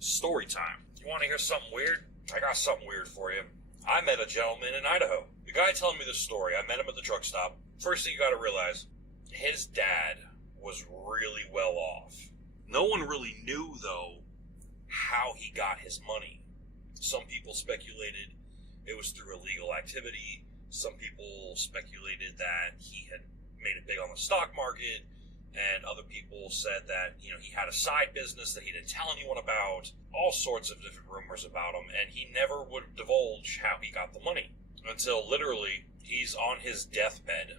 Story time. You want to hear something weird? I got something weird for you. I met a gentleman in Idaho. The guy telling me this story, I met him at the truck stop. First thing you gotta realize, his dad was really well off. No one really knew, though, how he got his money. Some people speculated it was through illegal activity. Some people speculated that he had made it big on the stock market. And other people said that, he had a side business that he didn't tell anyone about. All sorts of different rumors about him. And he never would divulge how he got the money. Until literally, he's on his deathbed.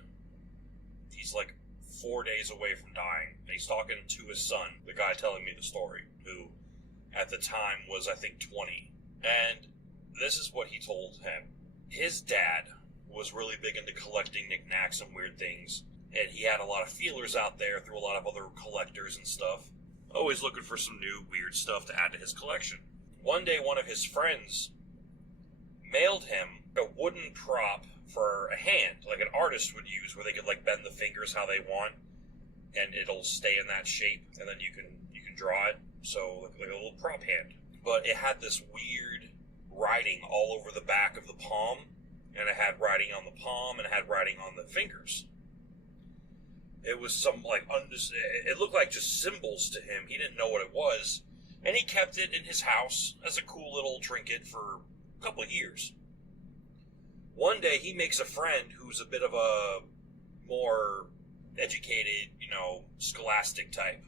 He's like 4 days away from dying. And he's talking to his son, the guy telling me the story, who at the time was, I think, 20. And this is what he told him. His dad was really big into collecting knickknacks and weird things. And he had a lot of feelers out there through a lot of other collectors and stuff. Always looking for some new weird stuff to add to his collection. One day, one of his friends mailed him a wooden prop for a hand, like an artist would use, where they could bend the fingers how they want, and it'll stay in that shape, and then you can draw it. So like a little prop hand. But it had this weird writing all over the back of the palm, and it had writing on the palm, and it had writing on the fingers. It was some, it looked like just symbols to him. He didn't know what it was. And he kept it in his house as a cool little trinket for a couple of years. One day, he makes a friend who's a bit of a more educated, scholastic type.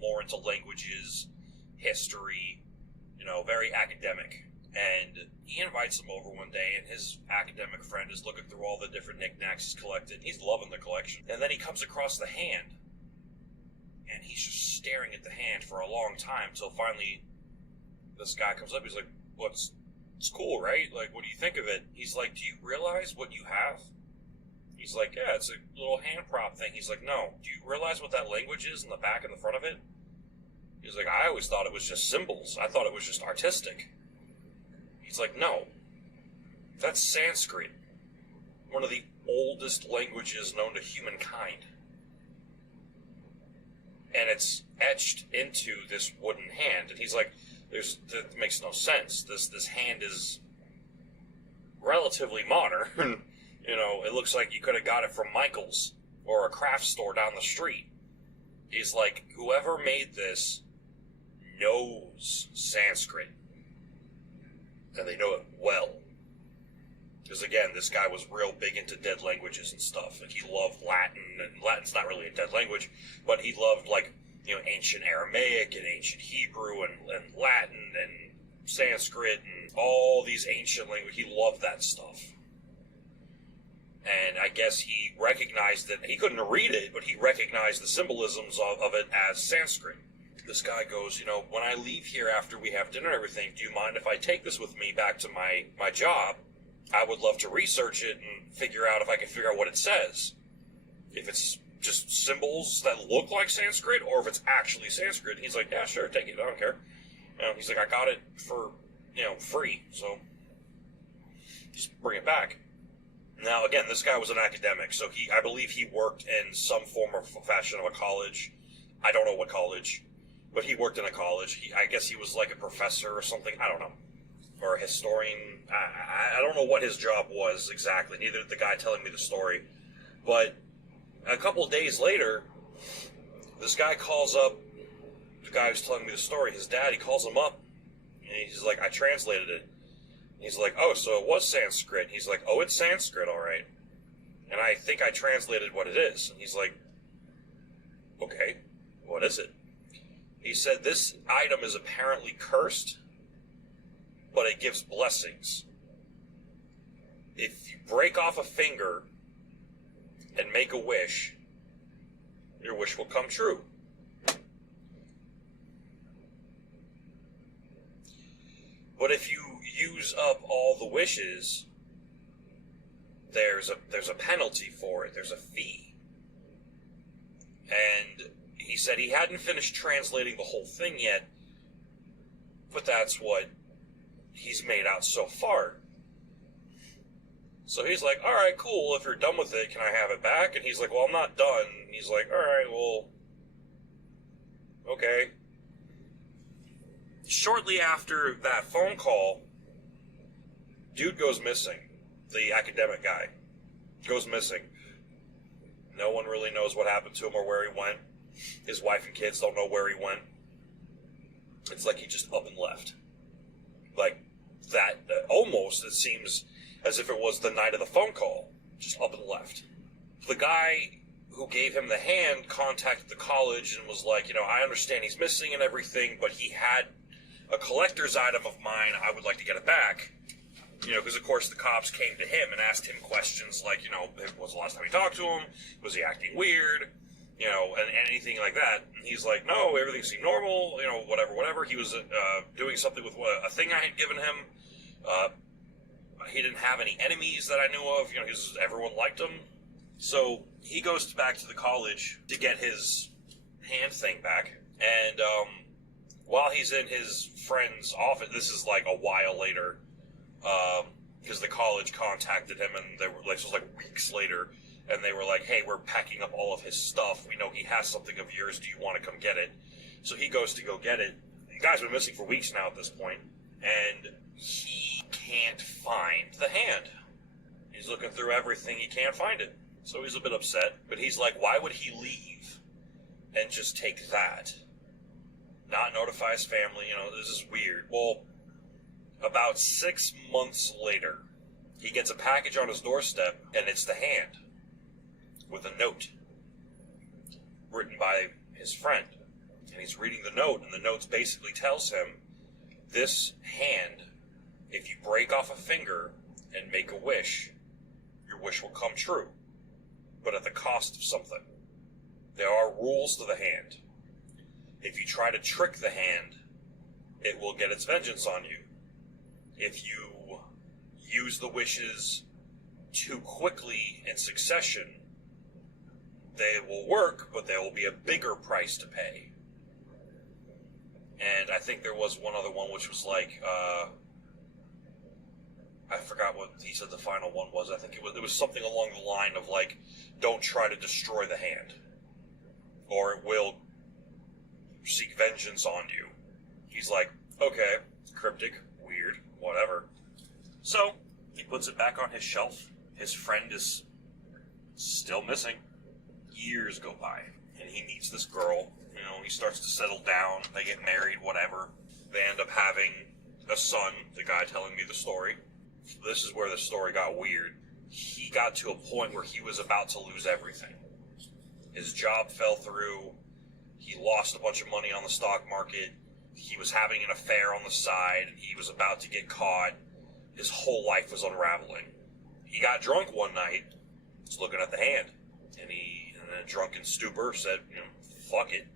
More into languages, history, very academic. And he invites him over one day, and his academic friend is looking through all the different knickknacks he's collected. He's loving the collection. And then he comes across the hand, and he's just staring at the hand for a long time, until finally this guy comes up. He's like, it's cool, right? What do you think of it? He's like, do you realize what you have? He's like, yeah, it's a little hand prop thing. He's like, no. Do you realize what that language is in the back and the front of it? He's like, I always thought it was just symbols. I thought it was just artistic. He's like, no, that's Sanskrit, one of the oldest languages known to humankind. And it's etched into this wooden hand. And he's like, that makes no sense. This hand is relatively modern. It looks like you could have got it from Michael's or a craft store down the street. He's like, whoever made this knows Sanskrit. And they know it well. Because again, this guy was real big into dead languages and stuff. He loved Latin, and Latin's not really a dead language, but he loved ancient Aramaic and ancient Hebrew and Latin and Sanskrit and all these ancient languages. He loved that stuff. And I guess he recognized that he couldn't read it, but he recognized the symbolisms of it as Sanskrit. This guy goes, when I leave here after we have dinner and everything, do you mind if I take this with me back to my job? I would love to research it and figure out if I can figure out what it says. If it's just symbols that look like Sanskrit, or if it's actually Sanskrit. He's like, yeah, sure, take it, I don't care. He's like, I got it for, free, so just bring it back. Now, again, this guy was an academic, so I believe he worked in some form or fashion of a college. I don't know what college. But he worked in a college. I guess he was like a professor or something. I don't know. Or a historian. I don't know what his job was exactly. Neither did the guy telling me the story. But a couple of days later, this guy calls up the guy who's telling me the story. His dad, he calls him up. And he's like, I translated it. And he's like, oh, so it was Sanskrit. And he's like, oh, it's Sanskrit, all right. And I think I translated what it is. And he's like, okay, what is it? He said this item is apparently cursed, but it gives blessings. If you break off a finger and make a wish, your wish will come true. But if you use up all the wishes, there's a penalty for it. There's a fee. And he said he hadn't finished translating the whole thing yet, but that's what he's made out so far. So he's like, all right, cool, if you're done with it, can I have it back? And he's like, well, I'm not done. And he's like, all right, well, okay. Shortly after that phone call, dude goes missing. The academic guy goes missing. No one really knows what happened to him or where he went. His wife and kids don't know where he went. It's like he just up and left. Like that, almost it seems as if it was the night of the phone call. Just up and left. The guy who gave him the hand contacted the college and was like, I understand he's missing and everything, but he had a collector's item of mine. I would like to get it back. Because of course the cops came to him and asked him questions like, was the last time he talked to him? Was he acting weird? And anything like that. And he's like, no, everything seemed normal, whatever. He was doing something with a thing I had given him. He didn't have any enemies that I knew of. Everyone liked him. So he goes back to the college to get his hand thing back. And while he's in his friend's office, this is like a while later, because the college contacted him, and they were like, this was like weeks later, and they were like, hey, we're packing up all of his stuff. We know he has something of yours. Do you want to come get it? So he goes to go get it. The guy's been missing for weeks now at this point, and he can't find the hand. He's looking through everything. He can't find it. So he's a bit upset, but he's like, why would he leave and just take that? Not notify his family, this is weird. Well, about 6 months later, he gets a package on his doorstep, and it's the hand with a note written by his friend. And he's reading the note, and the note basically tells him, this hand, if you break off a finger and make a wish, your wish will come true, but at the cost of something. There are rules to the hand. If you try to trick the hand, it will get its vengeance on you. If you use the wishes too quickly in succession, they will work, but there will be a bigger price to pay. And I think there was one other one which was like, I forgot what he said the final one was. I think it was something along the line of like, don't try to destroy the hand, or it will seek vengeance on you. He's like, okay, cryptic, weird, whatever. So, he puts it back on his shelf. His friend is still missing. Years go by, and he meets this girl. He starts to settle down. They get married, whatever. They end up having a son, the guy telling me the story. This is where the story got weird. He got to a point where he was about to lose everything. His job fell through. He lost a bunch of money on the stock market. He was having an affair on the side. He was about to get caught. His whole life was unraveling. He got drunk one night. Was looking at the hand. And he, in a drunken stupor, said, fuck it.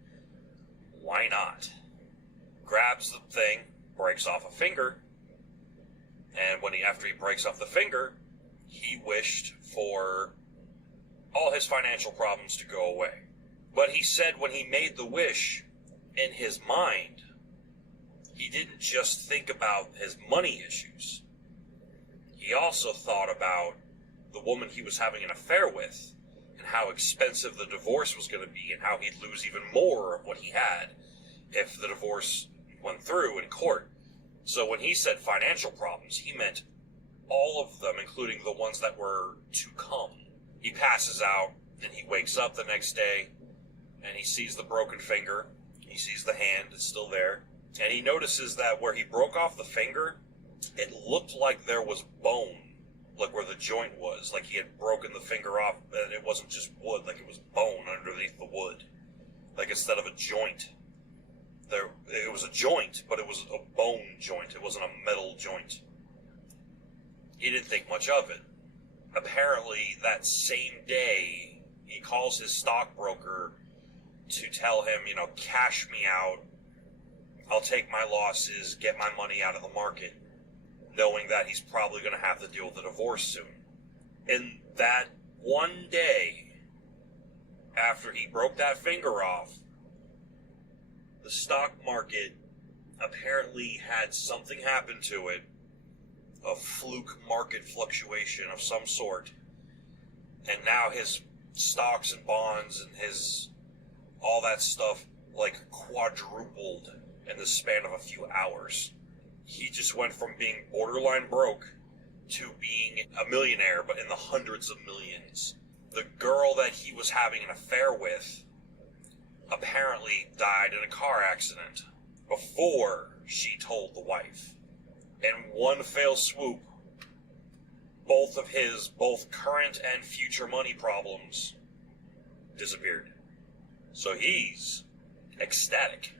Why not? Grabs the thing, breaks off a finger, and after he breaks off the finger, he wished for all his financial problems to go away. But he said when he made the wish, in his mind, he didn't just think about his money issues. He also thought about the woman he was having an affair with, and how expensive the divorce was going to be, and how he'd lose even more of what he had if the divorce went through in court. So when he said financial problems, he meant all of them, including the ones that were to come. He passes out, and he wakes up the next day, and he sees the broken finger. He sees the hand, it's still there. And he notices that where he broke off the finger, it looked like there was bone, like where the joint was, like he had broken the finger off, and it wasn't just wood, like it was bone underneath the wood. Like instead of a joint, it was a joint, but it was a bone joint. It wasn't a metal joint. He didn't think much of it. Apparently, that same day, he calls his stockbroker to tell him, cash me out. I'll take my losses, get my money out of the market, knowing that he's probably going to have to deal with a divorce soon. And that one day, after he broke that finger off, the stock market apparently had something happen to it, a fluke market fluctuation of some sort, and now his stocks and bonds and his all that stuff like quadrupled in the span of a few hours. He just went from being borderline broke to being a millionaire, but in the hundreds of millions. The girl that he was having an affair with apparently died in a car accident before she told the wife. In one fell swoop, both of his current and future money problems disappeared. So he's ecstatic.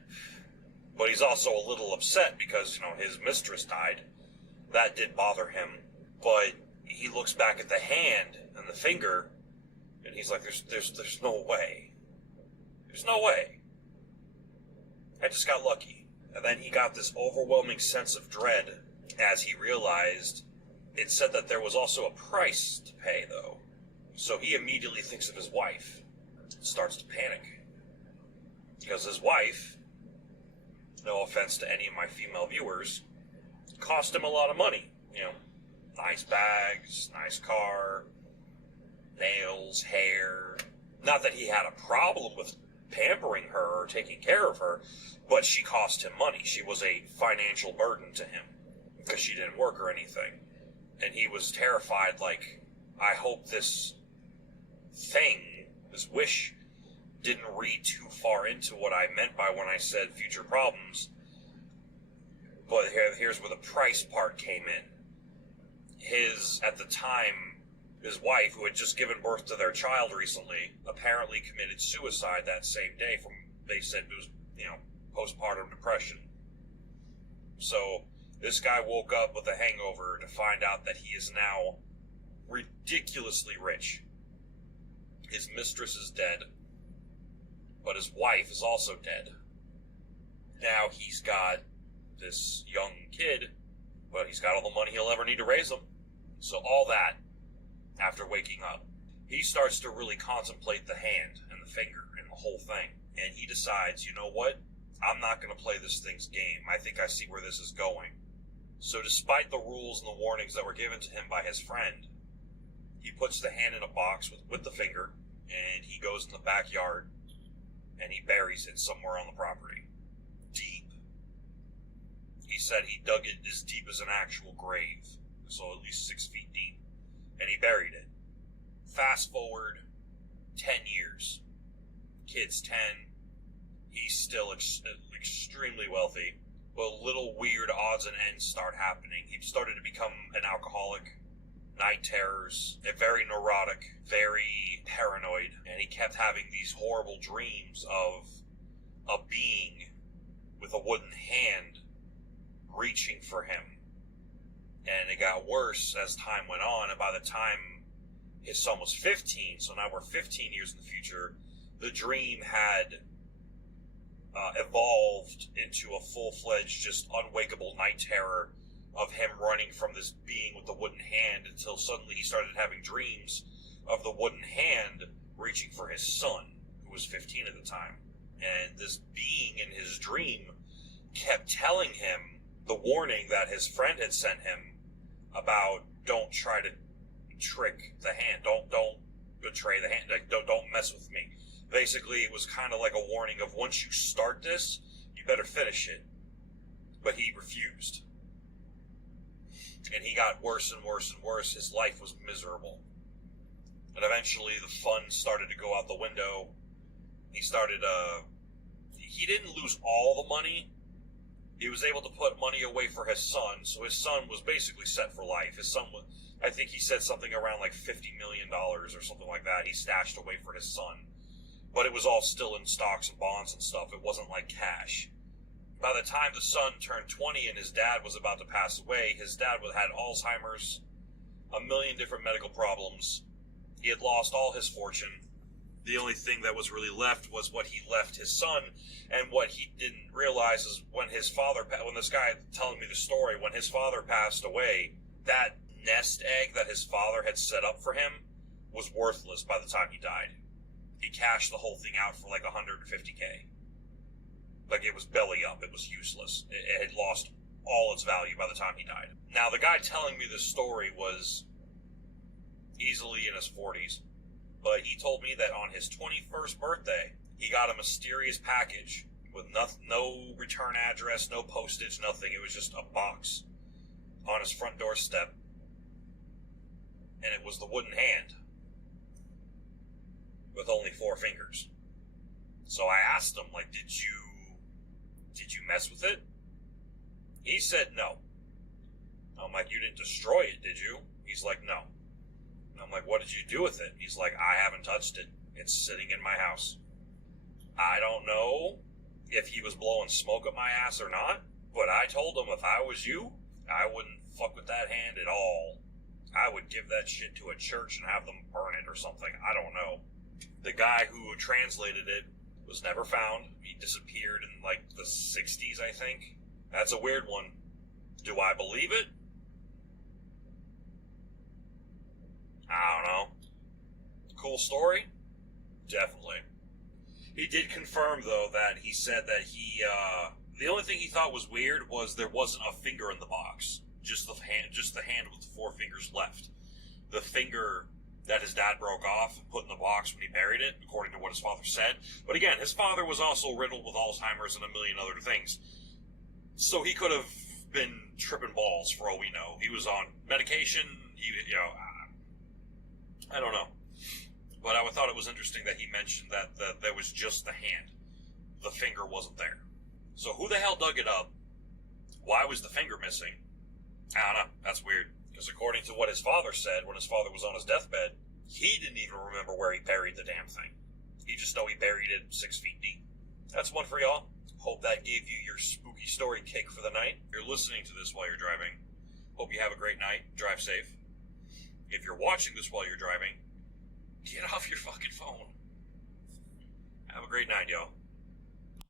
But he's also a little upset because, his mistress died. That did bother him. But he looks back at the hand and the finger, and he's like, there's no way. There's no way. I just got lucky. And then he got this overwhelming sense of dread as he realized it said that there was also a price to pay, though. So he immediately thinks of his wife and starts to panic. Because his wife, no offense to any of my female viewers, cost him a lot of money. Nice bags, nice car, nails, hair. Not that he had a problem with pampering her or taking care of her, but she cost him money. She was a financial burden to him because she didn't work or anything. And he was terrified, I hope this wish, didn't read too far into what I meant by when I said future problems. But here's where the price part came in. At the time, his wife, who had just given birth to their child recently, apparently committed suicide that same day they said it was, postpartum depression. So, this guy woke up with a hangover to find out that he is now ridiculously rich. His mistress is dead, but his wife is also dead. Now he's got this young kid, but he's got all the money he'll ever need to raise them. So all that, after waking up, he starts to really contemplate the hand and the finger and the whole thing. And he decides, you know what? I'm not going to play this thing's game. I think I see where this is going. So despite the rules and the warnings that were given to him by his friend, he puts the hand in a box with the finger, and he goes in the backyard, and he buries it somewhere on the property. Deep. He said he dug it as deep as an actual grave, so at least 6 feet deep, and he buried it. Fast forward 10 years. Kid's 10. He's still extremely wealthy, but little weird odds and ends start happening. He started to become an alcoholic, night terrors, very neurotic, very paranoid, and he kept having these horrible dreams of a being with a wooden hand reaching for him. And it got worse as time went on, and by the time his son was 15, so now we're 15 years in the future, the dream had evolved into a full-fledged, just unwakeable night terror of him running from this being with the wooden hand, until suddenly he started having dreams of the wooden hand reaching for his son, who was 15 at the time. And this being in his dream kept telling him the warning that his friend had sent him about, don't try to trick the hand, don't betray the hand, don't mess with me. Basically, it was kind of like a warning of, once you start this, you better finish it. But he refused. And he got worse and worse and worse. His life was miserable. And eventually the funds started to go out the window. He didn't lose all the money. He was able to put money away for his son, so his son was basically set for life. His son was, I think he said something around like $50 million or something like that he stashed away for his son. But it was all still in stocks and bonds and stuff. It wasn't like cash. By the time the son turned 20 and his dad was about to pass away, his dad had Alzheimer's, a million different medical problems. He had lost all his fortune. The only thing that was really left was what he left his son. And what he didn't realize is when this guy telling me the story, when his father passed away, that nest egg that his father had set up for him was worthless by the time he died. He cashed the whole thing out for like $150K. Like, it was belly up. It was useless. It had lost all its value by the time he died. Now, the guy telling me this story was easily in his 40s, but he told me that on his 21st birthday, he got a mysterious package with no return address, no postage, nothing. It was just a box on his front doorstep, and it was the wooden hand with only 4 fingers. So I asked him, like, did you mess with it? He said no. I'm like, you didn't destroy it, did you? He's like, no. I'm like, what did you do with it? He's like, I haven't touched it. It's sitting in my house. I don't know if he was blowing smoke up my ass or not, but I told him if I was you, I wouldn't fuck with that hand at all. I would give that shit to a church and have them burn it or something. I don't know. The guy who translated it was never found. He disappeared in like the 60s, I think. That's a weird one. Do I believe it? I don't know. Cool story? Definitely. He did confirm, though, that he said that the only thing he thought was weird was there wasn't a finger in the box. Just the hand with the 4 fingers left. The finger that his dad broke off and put in the box when he buried it, according to what his father said. But again, his father was also riddled with Alzheimer's and a million other things. So he could have been tripping balls for all we know. He was on medication. I don't know. But I thought it was interesting that he mentioned that there was just the hand. The finger wasn't there. So who the hell dug it up? Why was the finger missing? I don't know. That's weird. Because according to what his father said, when his father was on his deathbed, he didn't even remember where he buried the damn thing. He just know he buried it 6 feet deep. That's one for y'all. Hope that gave you your spooky story kick for the night. If you're listening to this while you're driving, hope you have a great night. Drive safe. If you're watching this while you're driving, get off your fucking phone. Have a great night, y'all.